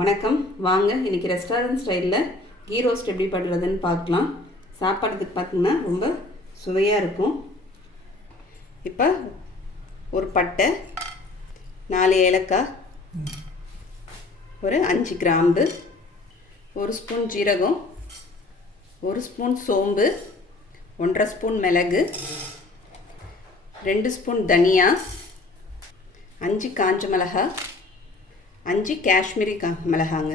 வணக்கம். வாங்க இன்றைக்கி ரெஸ்டாரண்ட் ஸ்டைலில் கீ ரோஸ்ட் எப்படி பண்ணுறதுன்னு பார்க்கலாம். சாப்பாடுறதுக்கு பார்த்திங்கன்னா ரொம்ப சுவையாக இருக்கும். இப்போ ஒரு பட்டை, 4 ஏலக்காய், ஒரு 5 கிராம்பு, 1 ஸ்பூன் ஜீரகம், 1 ஸ்பூன் சோம்பு, 1.5 ஸ்பூன் மிளகு, 2 ஸ்பூன் தனியா, 5 காஞ்ச மிளகாய், 5 காஷ்மீரி மிளகாங்க.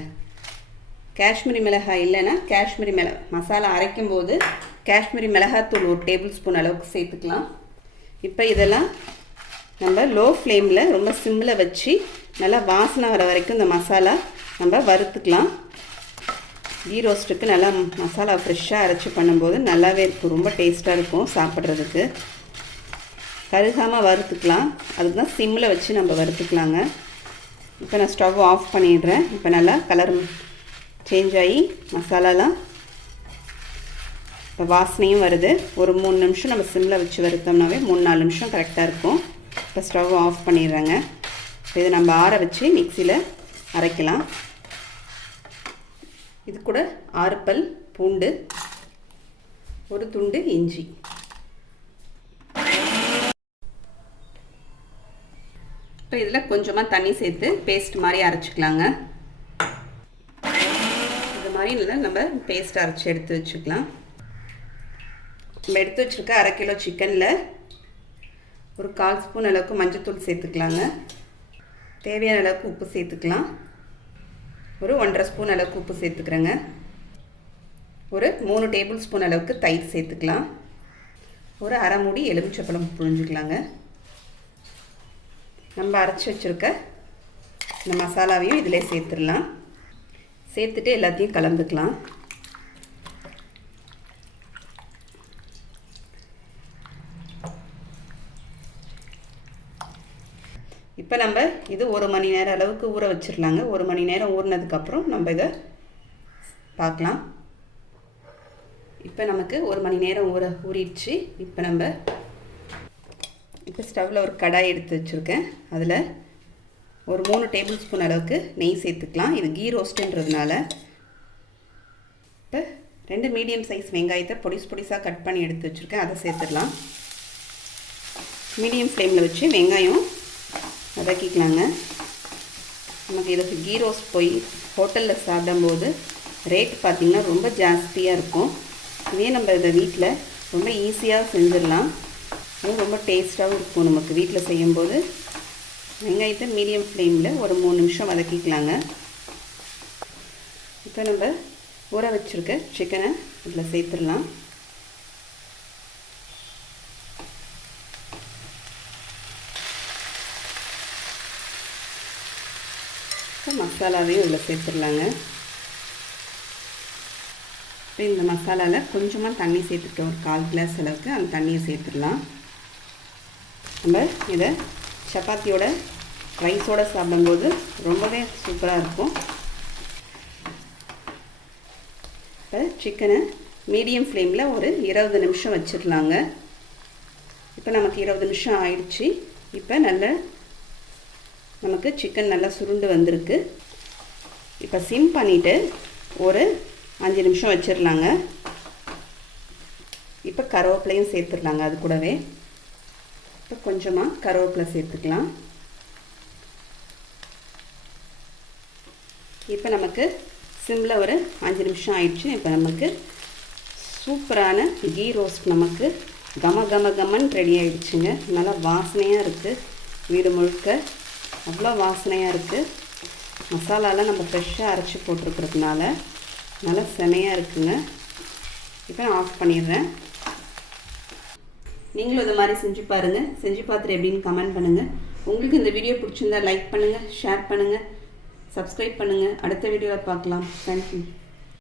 காஷ்மீரி மிளகாய் இல்லைன்னா காஷ்மீரி மசாலா அரைக்கும் போது காஷ்மீரி மிளகாத்தூள் 1 டேபிள் ஸ்பூன் அளவுக்கு சேர்த்துக்கலாம். இப்போ இதெல்லாம் நம்ம லோ ஃப்ளேமில் ரொம்ப சிம்மில் வச்சு நல்லா வாசனை வர வரைக்கும் இந்த மசாலா நம்ம வறுத்துக்கலாம். கீ ரோஸ்ட்டுக்கு நல்லா மசாலா ஃப்ரெஷ்ஷாக அரைச்சி பண்ணும்போது நல்லாவே இருக்கும், ரொம்ப டேஸ்ட்டாக இருக்கும் சாப்பிட்றதுக்கு. கருகாமல் வறுத்துக்கலாம், அதுக்கு தான் சிம்மில் வச்சு நம்ம வறுத்துக்கலாங்க. இப்போ நான் ஸ்டவ் ஆஃப் பண்ணிடுறேன். இப்போ நல்லா கலர் சேஞ்ச் ஆகி மசாலாலாம் இப்போ வாசனையும் வருது. ஒரு 3 நிமிஷம் நம்ம சிம்மில் வச்சு வறுத்தோம்னாவே 3-4 நிமிஷம் கரெக்டாக இருக்கும். இப்போ ஸ்டவ் ஆஃப் பண்ணிடுறேங்க. இப்போ இதை நம்ம ஆற வச்சு மிக்சியில் அரைக்கலாம். இது கூட 6 பல் பூண்டு, ஒரு துண்டு இஞ்சி. இப்போ இதில் கொஞ்சமாக தண்ணி சேர்த்து பேஸ்ட் மாதிரி அரைச்சிக்கலாங்க. இது மாதிரி இல்லை நம்ம பேஸ்ட் அரைச்சி எடுத்து வச்சுக்கலாம். நம்ம எடுத்து வச்சுருக்க 1/2 கிலோ சிக்கனில் ஒரு 1/4 ஸ்பூன் அளவுக்கு மஞ்சள்தூள் சேர்த்துக்கலாங்க. தேவையான அளவுக்கு உப்பு சேர்த்துக்கலாம். ஒரு 1.5 ஸ்பூன் அளவுக்கு உப்பு சேர்த்துக்கிறேங்க. ஒரு 3 டேபிள் ஸ்பூன் அளவுக்கு தயிர் சேர்த்துக்கலாம். ஒரு அரை மூடி எலுமிச்சப்பழம் புழிஞ்சிக்கலாங்க. நம்ம அரைச்சி வச்சுருக்க இந்த மசாலாவையும் இதிலே சேர்த்துடலாம். சேர்த்துட்டு எல்லாத்தையும் கலந்துக்கலாம். இப்போ நம்ம இது 1 மணி நேரம் அளவுக்கு ஊற வச்சிடலாங்க. 1 மணி நேரம் ஊறினதுக்கப்புறம் நம்ம இதை பார்க்கலாம். இப்போ நமக்கு 1 மணி நேரம் ஊறிடுச்சு. இப்போ ஸ்டவ்வில் ஒரு கடாய் எடுத்து வச்சுருக்கேன். அதில் ஒரு 3 டேபிள் ஸ்பூன் அளவுக்கு நெய் சேர்த்துக்கலாம். இது கீ ரோஸ்ட்டுன்றதுனால. இப்போ 2 மீடியம் சைஸ் வெங்காயத்தை பொடிசாக கட் பண்ணி எடுத்து வச்சுருக்கேன், அதை சேர்த்துடலாம். மீடியம் ஃப்ளேமில் வச்சு வெங்காயம் வதக்கிக்கலாங்க. நமக்கு இதுக்கு கீ ரோஸ்ட் போய் ஹோட்டலில் சாப்பிடும்போது ரேட் பார்த்திங்கன்னா ரொம்ப ஜாஸ்தியாக இருக்கும். இதே நம்ம இதை வீட்டில் ரொம்ப ஈஸியாக செஞ்சிடலாம். ரொம்ப டேஸ்ட்டாகவும் இருக்கும். நமக்கு வீட்டில் செய்யும்போது வெங்காயத்தை மீடியம் ஃப்ளேமில் ஒரு 3 நிமிஷம் வதக்கிக்கலாங்க. இப்போ நம்ம ஊற வச்சுருக்க சிக்கனை இதில் சேர்த்துடலாம். இப்போ மசாலாவையும் இதில் சேர்த்துடலாங்க. இப்போ இந்த மசாலாவில் கொஞ்சமாக தண்ணி சேர்த்துட்டோம், ஒரு 1/4 கிளாஸ் அளவுக்கு அந்த தண்ணியை சேர்த்துடலாம். நம்ம இதை சப்பாத்தியோட ரைஸோடு சாப்பிடும்போது ரொம்பவே சூப்பராக இருக்கும். இப்போ சிக்கனை மீடியம் ஃப்ளேமில் ஒரு 20 நிமிஷம் வச்சிடலாங்க. இப்போ நமக்கு 20 நிமிஷம் ஆயிடுச்சு. இப்போ நமக்கு சிக்கன் நல்லா சுருண்டு வந்திருக்கு. இப்போ சிம் பண்ணிவிட்டு ஒரு 5 நிமிஷம் வச்சிடலாங்க. இப்போ கருவேப்பிலையும் சேர்த்துடலாங்க. அது கூடவே இப்போ கொஞ்சமாக கருவேப்பிலை சேர்த்துக்கலாம். இப்போ நமக்கு சிம்மில் ஒரு 5 நிமிஷம் ஆயிடுச்சு. இப்போ நமக்கு சூப்பரான கீ ரோஸ்ட் நமக்கு கமன்னு ரெடி ஆகிடுச்சுங்க. நல்லா வாசனையாக இருக்குது. வீடு முழுக்க அவ்வளோ வாசனையாக இருக்குது. மசாலாலாம் நம்ம ஃப்ரெஷ்ஷாக அரைச்சி போட்டிருக்கிறதுனால நல்லா செமையாக இருக்குங்க. இப்போ நான் ஆஃப் பண்ணிடுறேன். நீங்களும் இது மாதிரி செஞ்சு பாருங்கள். செஞ்சு பார்த்துட்டு எப்படின்னு கமெண்ட் பண்ணுங்கள். உங்களுக்கு இந்த வீடியோ பிடிச்சிருந்தா லைக் பண்ணுங்கள், ஷேர் பண்ணுங்கள், சப்ஸ்கிரைப் பண்ணுங்கள். அடுத்த வீடியோவில் பார்க்கலாம். தேங்க்யூ.